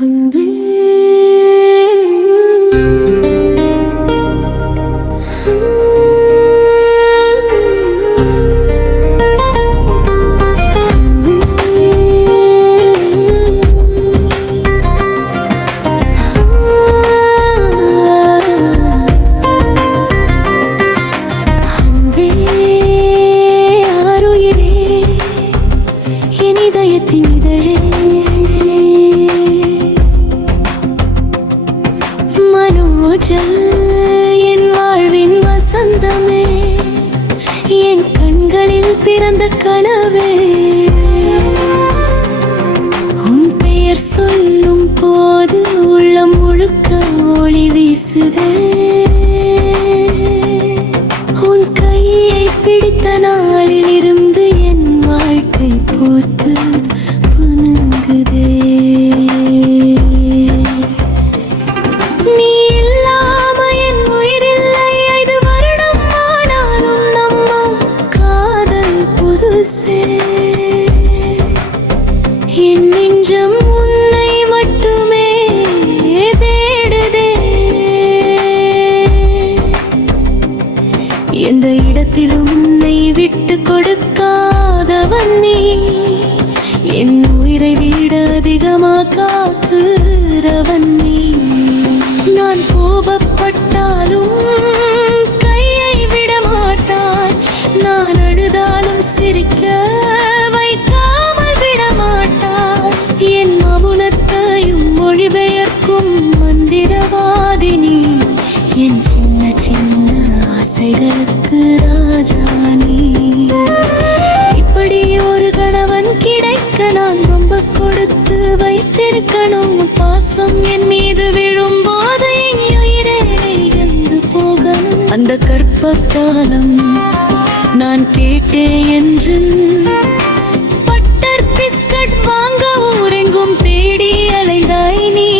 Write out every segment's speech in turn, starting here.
அன்பே என் வாழ்வின் வசந்தமே, என் கண்களில் பிறந்த கனவே, உன் பெயர் சொல்லும் போது உள்ளம் முழுக்க ஒளி வீசுதே. உன் கையை பிடித்த நாளில் இருந்து என் வாழ்க்கை பூத்து புனங்குதே. என் நெஞ்சம் உன்னை மட்டுமே தேடுதே. எந்த இடத்திலும் உன்னை விட்டு கொடுக்காதவன் நீ, என் உயிரை விட அதிகமாக காக்கிறவன் நீ. நான் கோபப்பட்டாலும் கையை விட மாட்டாய், நான் அழுதாலும் சிரிக்க வைக்காமல் விட மாட்டாய். என் மௌனத்தையும் மொழிபெயர்க்கும் மந்திரவாதி நீ, என் சின்ன சின்ன ஆசைகளுக்கு ராஜா நீ. இப்படி ஒரு கணவன் கிடைக்க நான் ரொம்ப கொடுத்து வைத்திருக்கணும். பாசம் என் மீது விழும்போது என் உயிரை இழந்து போகணும். அந்த கற்ப காலம் நான் கேட்டேன் என்று பட்டர் பிஸ்கட் வாங்க ஊரெங்கும் தேடி அலைந்தாய் நீ.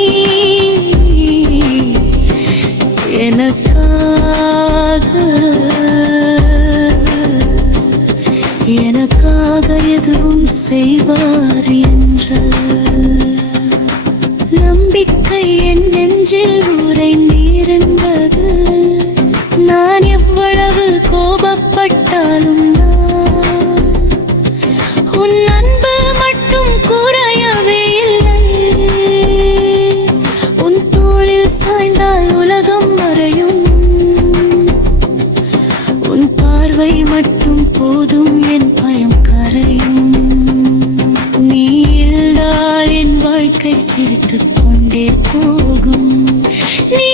எனக்காக எதுவும் செய்வார் என்ற நம்பிக்கை என் நெஞ்சில் உறைந்திருந்தது. நான் எவ்வளவு கோபப்பட்டாலும் உன் அன்பு மட்டும் குறையவே இல்லை. உன் தோளில் சாய்ந்தால் உலகம் மறையும், உன் பார்வை மட்டும் போதும் என் பயம் கரையும். நீ இருந்தால் என் வாழ்க்கை சிரித்துக் கொண்டே போகும். நீ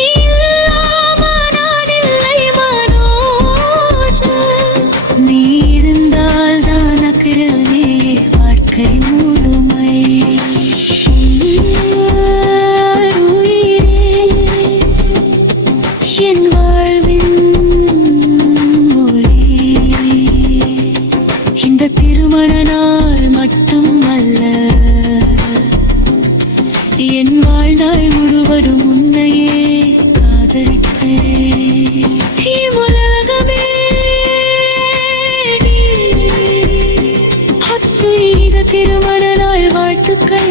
வாழ்க்கை முழுமை. என் வாழ்வின் மொழி இந்த திருமண நாள் மட்டும் அல்ல, என் வாழ்நாள் முழுவதும் உன்னையே காதலிப்பேன். திருமண நாள் வாழ்த்துக்கள்.